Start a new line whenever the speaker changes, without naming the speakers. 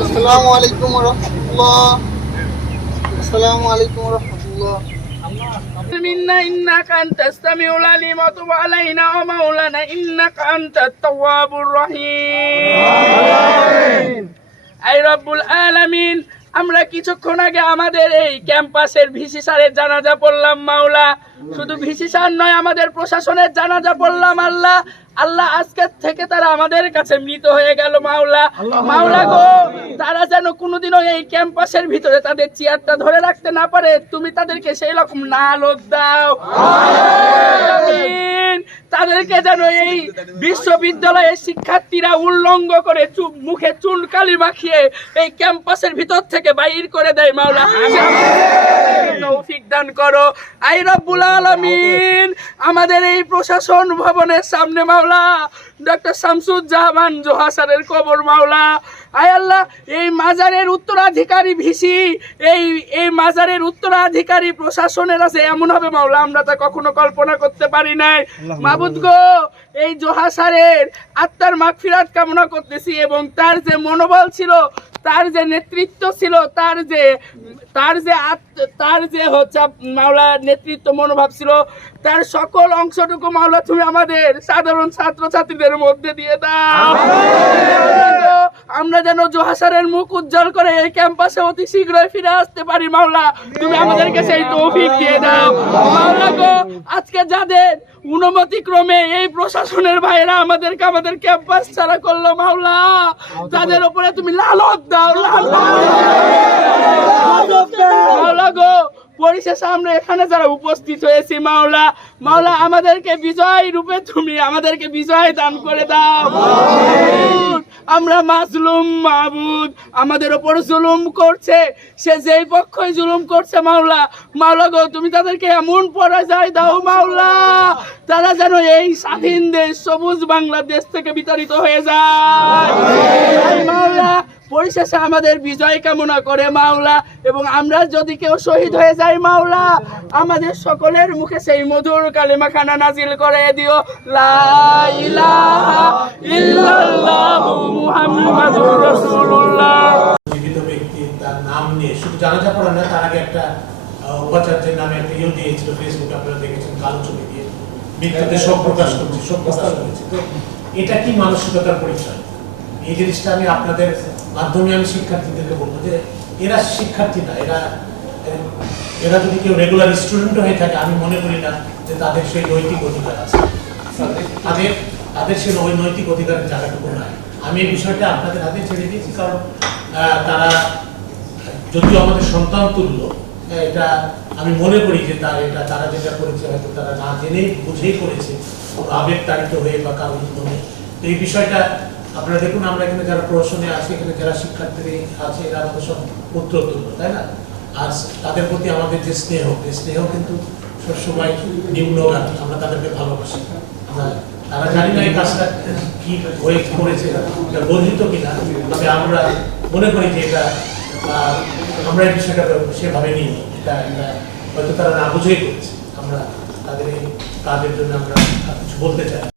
আসসালামু আলাইকুম রহমতুল্লাহ আসসালামু আলাইকুম রহমতুল্লাহ
منا إنك أنت السميع العليم وتب علينا ومولانا إنك أنت التواب الرحيم أي رب العالمين আমরা কিছুক্ষণ আগে আমাদের এই ক্যাম্পাসের ভিসি স্যারের জানাজা পড়লাম মাওলা। শুধু ভিসি স্যার নয় আমাদের প্রশাসনের জানাজা পড়লাম আল্লাহ। আল্লাহ আজকের থেকে তারা আমাদের কাছে মৃত হয়ে গেল মাওলা। মাওলা গো তারা যেন কোনোদিনও এই ক্যাম্পাসের ভিতরে তাদের চেয়ারটা ধরে রাখতে না পারে তুমি তাদেরকে সেই রকম না লোক দাও। তাদেরকে যেন এই বিশ্ববিদ্যালয়ের শিক্ষার্থীরা উল্লঙ্গ করে মুখে চুনকালি মাখিয়ে এই ক্যাম্পাসের ভিতর থেকে বাইর করে দেয় মাওলা তৌফিক দান করো। আই রব্বুল আলামিন আমাদের এই প্রশাসন ভবনের সামনে মাওলা ডক্টর শামসুজ্জামান জোহাসারের কবর মাওলা। আয় আল্লাহ এই মাজারের উত্তরাধিকারী ভিসি এই এই মাজারের উত্তরাধিকারী প্রশাসনের আছে এমন হবে মাওলা আমরা তা কখনো কল্পনা করতে পারি নাই। মাবুদ গো এই জোহাসারের আত্মার মাগফিরাত কামনা করতেছি এবং তার যে মনোবল ছিল তার যে নেতৃত্ব ছিল, তার যে তার যে তার যে হচ্ছে মাওলার নেতৃত্ব মনোভাব ছিল, তার সকল অংশটুকু মাওলা তুমি আমাদের সাধারণ ছাত্রছাত্রীদের মধ্যে দিয়ে দাও। যেন জোহাসারের মুখ উজ্জ্বল করে এই ক্যাম্পাসে অতি শীঘ্রই ফিরে আসতে পারি, মাওলা। তুমি আমাদেরকে সেই তৌফিক দিয়ে দাও। মাওলা গো, আজকে যাদের অনুমতি ক্রমে এই প্রশাসনের ভাইরা আমাদেরকে আমাদের ক্যাম্পাস ছাড়া করল, মাওলা, তাদের উপরে তুমি লালত দাও। মাওলা গো, পরিশেষে আমরা এখানে যারা উপস্থিত হয়েছি, মাওলা মাওলা, আমাদেরকে বিজয় রূপে তুমি আমাদেরকে বিজয় দান করে দাও। আমরা মাজলুম মাহবুদ আমাদের ওপর জুলুম করছে। সে যেই পক্ষই জুলুম করছে, মাওলা। মাওলা গো, তুমি তাদেরকে এমন পরাজয় দাও, মাওলা। তারা যেন এই স্বাধীন দেশ, সবুজ বাংলাদেশ থেকে বিতাড়িত হয়ে যায়। মাওলা, পরিশেষে আমাদের বিজয় কামনা করে, মাওলা। এবং আমরা যদি কেউ শহীদ হয়ে যাই, মাওলা, আমাদের সকলের মুখে সেই মধুর কালিমা খানা নাজিল করে দিও। লা
জানাজা পড়া না তার আগে একটা উপাচার্যের নামে একটা ইয়ে দিয়েছিল ফেসবুকে আপনারা দেখেছেন কালো ছবি দিয়ে। মৃত্যুতে শোক প্রকাশ করছে শোক প্রকাশ করেছে। তো এটা কি মানসিকতার পরিচয়? এই জিনিসটা আমি আপনাদের মাধ্যমে আমি শিক্ষার্থীদেরকে বলব যে এরা শিক্ষার্থী না এরা এরা যদি কেউ রেগুলার স্টুডেন্ট হয়ে থাকে আমি মনে করি না যে তাদের সেই নৈতিক অধিকার আছে। তাদের তাদের সেই ওই নৈতিক অধিকারের জায়গাটুকু নাই। আমি এই বিষয়টা আপনাদের হাতে ছেড়ে দিয়েছি কারণ আহ, তারা যদিও আমাদের সন্তান তুল্য হ্যাঁ, এটা আমি মনে করি যে তার এটা তারা যেটা করেছে হয়তো তারা না জেনেই বুঝেই করেছে কোনো আবেগ তাড়িত হয়ে বা কারণ হয়ে তো এই বিষয়টা আপনারা দেখুন আমরা এখানে যারা প্রশাসনে আছি এখানে যারা শিক্ষার্থী আছে এরা আমাদের সব পুত্র তুল্য তাই না? আর তাদের প্রতি আমাদের যে স্নেহ এই স্নেহ কিন্তু সবসময় নিম্নগামী আমরা তাদেরকে ভালোবাসি। আমরা তারা জানি না এই কাজটা কি হয়ে করেছে বর্ধিত কিনা তবে আমরা মনে করি যে এটা আমরা এই বিষয়টা সেভাবে নিই হয়তো তারা না বুঝেই করছে আমরা তাদের এই কাজের জন্য আমরা কিছু বলতে চাই।